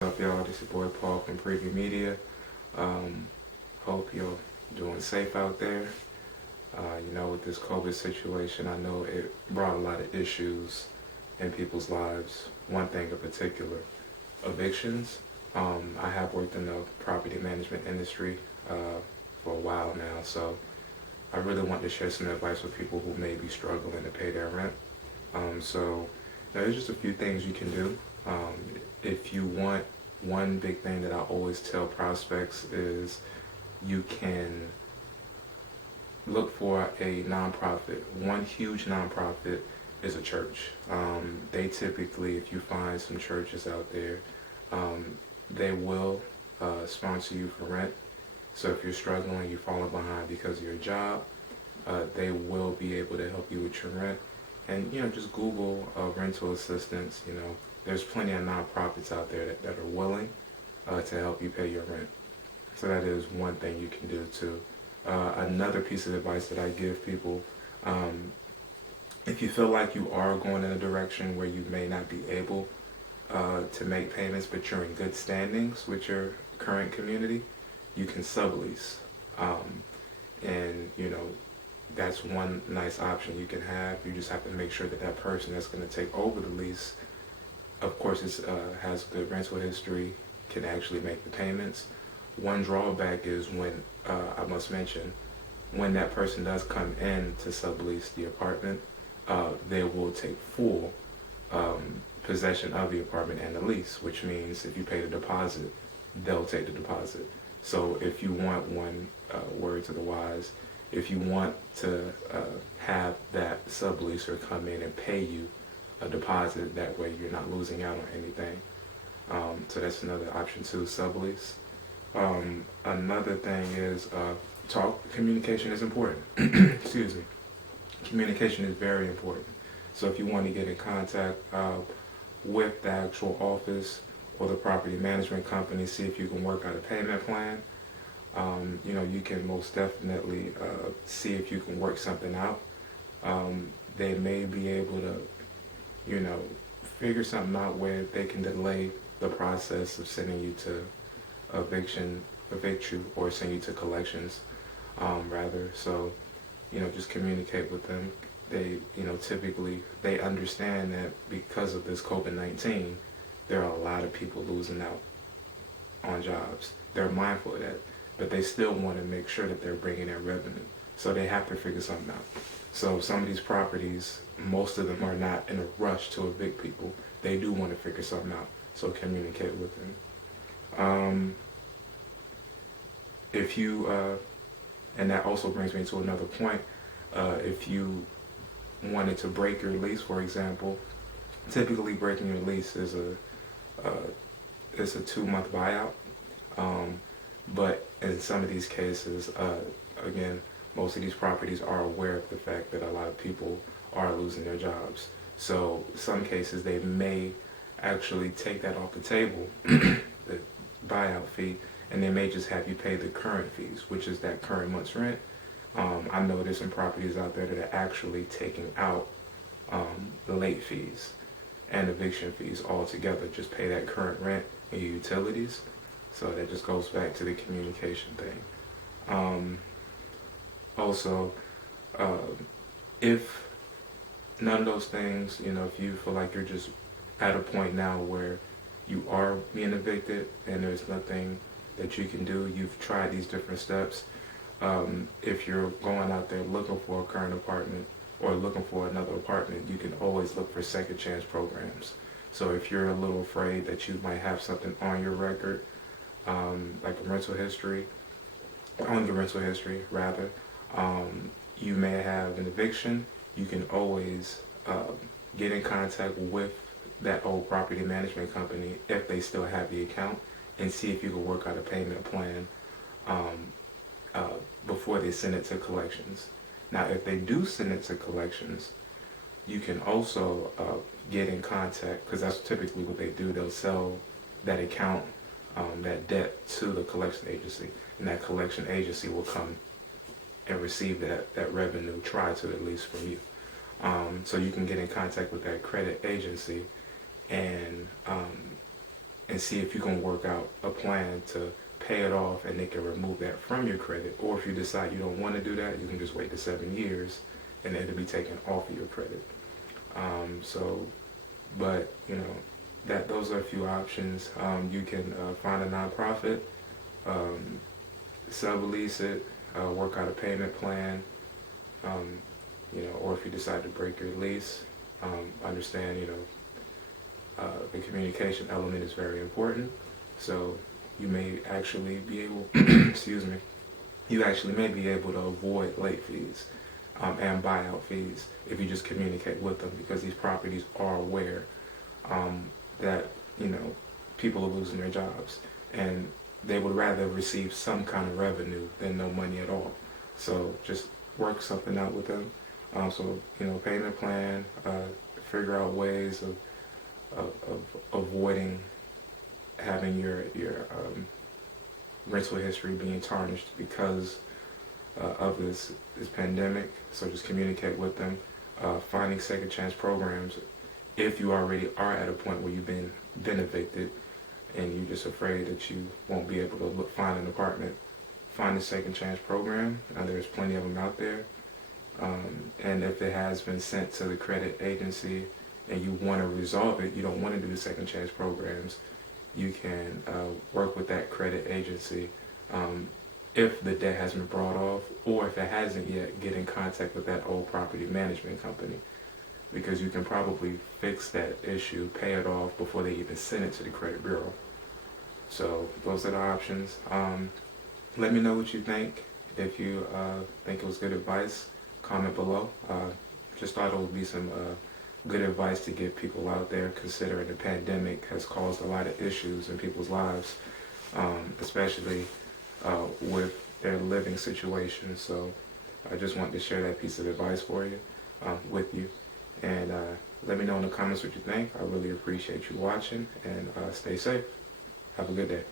What's up, y'all? This is your boy Paul from Preview Media. Um, Hope you're doing safe out there. With this COVID situation, I know it brought a lot of issues in people's lives. One thing in particular, evictions. I have worked in the property management industry for a while now, so I really want to share some advice with people who may be struggling to pay their rent. There's just a few things you can do. If you want, one big thing that I always tell prospects is you can look for a nonprofit. One huge nonprofit is a church. They typically, if you find some churches out there, they will sponsor you for rent. So if you're struggling, you're falling behind because of your job, they will be able to help you with your rent. And, just Google rental assistance. There's plenty of nonprofits out there that are willing to help you pay your rent. So that is one thing you can do too. Another piece of advice that I give people, if you feel like you are going in a direction where you may not be able to make payments, but you're in good standings with your current community, you can sublease. And, that's one nice option you can have. You just have to make sure that that person that's going to take over the lease, of course, has good rental history, can actually make the payments. One drawback is when, I must mention, when that person does come in to sublease the apartment, they will take full possession of the apartment and the lease, which means if you pay the deposit, they'll take the deposit. So if you want one word to the wise, if you want to have that subleaser come in and pay you a deposit, that way you're not losing out on anything. So that's another option too, sublease. Another thing is communication is important. Excuse me. Communication is very important. So if you want to get in contact with the actual office or the property management company, see if you can work out a payment plan. You can most definitely see if you can work something out. They may be able to, figure something out where they can delay the process of sending you to evict you, or send you to collections, rather. So, just communicate with them. They, typically they understand that because of this COVID-19, there are a lot of people losing out on jobs. They're mindful of that, but they still want to make sure that they're bringing in revenue. So they have to figure something out. So some of these properties, most of them are not in a rush to evict people. They do want to figure something out. So communicate with them. If you, and that also brings me to another point, if you wanted to break your lease, for example, typically breaking your lease is a 2-month buyout. But in some of these cases, again, most of these properties are aware of the fact that a lot of people are losing their jobs. So some cases they may actually take that off the table, the buyout fee, and they may just have you pay the current fees, which is that current month's rent. I know there's some properties out there that are actually taking out the late fees and eviction fees altogether. Just pay that current rent and your utilities. So that just goes back to the communication thing. Also, if none of those things, if you feel like you're just at a point now where you are being evicted and there's nothing that you can do, you've tried these different steps. If you're going out there looking for a current apartment or looking for another apartment, you can always look for second chance programs. So if you're a little afraid that you might have something on your record, like a rental history, on your rental history rather, you may have an eviction, you can always get in contact with that old property management company if they still have the account, and see if you can work out a payment plan before they send it to collections. Now, if they do send it to collections, you can also get in contact, because that's typically what they do. They'll sell that account, that debt, to the collection agency, and that collection agency will come and receive that revenue, try to at least, from you. So you can get in contact with that credit agency and and see if you can work out a plan to pay it off, and they can remove that from your credit. Or if you decide you don't want to do that, you can just wait the 7 years and it'll be taken off of your credit. But those are a few options. You can find a nonprofit, sublease it, work out a payment plan, or if you decide to break your lease, understand, the communication element is very important. So you may actually be able, excuse me, you actually may be able to avoid late fees and buyout fees if you just communicate with them, because these properties are aware that people are losing their jobs, and they would rather receive some kind of revenue than no money at all. So just work something out with them. Payment plan, figure out ways of avoiding having your rental history being tarnished because of this pandemic. So just communicate with them. Finding second chance programs. If you already are at a point where you've been evicted and you're just afraid that you won't be able to find an apartment, find a second chance program. There's plenty of them out there. And if it has been sent to the credit agency and you want to resolve it, you don't want to do the second chance programs, you can work with that credit agency. If the debt has been brought off, or if it hasn't yet, get in contact with that old property management company, because you can probably fix that issue, pay it off before they even send it to the credit bureau. So those are the options. Let me know what you think. If you think it was good advice, comment below. Just thought it would be some good advice to give people out there, considering the pandemic has caused a lot of issues in people's lives, especially with their living situation. So I just wanted to share that piece of advice for you, with you. And let me know in the comments what you think. I really appreciate you watching, and stay safe. Have a good day.